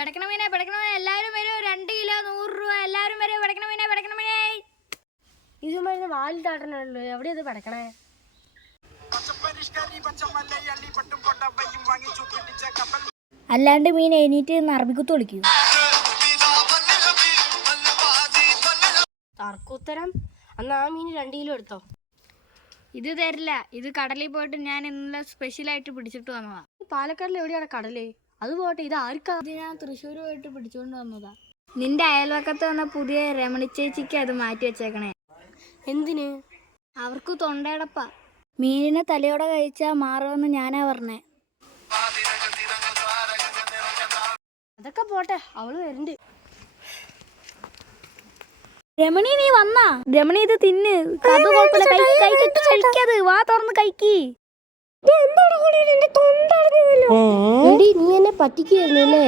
പടക്കണമീനെ എല്ലാവരും വരും. 2 കിലോ 100 രൂപ. എല്ലാവരും വരും. പടക്കണമീനെ. ഇതുമായിരുന്നു വാലിൽ താട്ടണല്ലോ. എവിടെയാ ഇത് പടക്കണേ? അല്ലാണ്ട് മീൻ എണീറ്റ് നറബിക്കുത്ത് വിളിക്കും. തർക്കുത്തരം. അന്ന് ആ മീൻ 2 കിലോ എടുത്തോ? ഇത് തരില്ല. ഇത് കടലിൽ പോയിട്ട് ഞാൻ ഇന്നലെ സ്പെഷ്യലായിട്ട് പിടിച്ചിട്ട് വന്നതാ. പാലക്കാടിൽ എവിടെയാണ് കടല്? അത് പോട്ടെ, ഇത് ആർക്കാ? ഇത് ഞാൻ തൃശ്ശൂർ പോയിട്ട് പിടിച്ചുകൊണ്ട് വന്നതാ. നിന്റെ അയൽവക്കത്ത് വന്ന പുതിയ രമണി ചേച്ചിക്ക് അത് മാറ്റി വെച്ചേക്കണേ. എന്തിന്? അവർക്ക് തൊണ്ടയടപ്പ. മീനിനെ തലയോടെ കഴിച്ചാൽ മാറുമെന്ന് ഞാനാ പറഞ്ഞേ. അതൊക്കെ പോട്ടെ, അവള് വരുന്നുണ്ട്. രമണി നീ വന്നാ? രമണി ഇത് തിന്ന്. അത് കുഴപ്പമില്ല. കഴിക്കത്. വാ തുറന്ന് കഴിക്കി. നീ എന്നെ പറ്റിക്കായിരുന്നല്ലേ?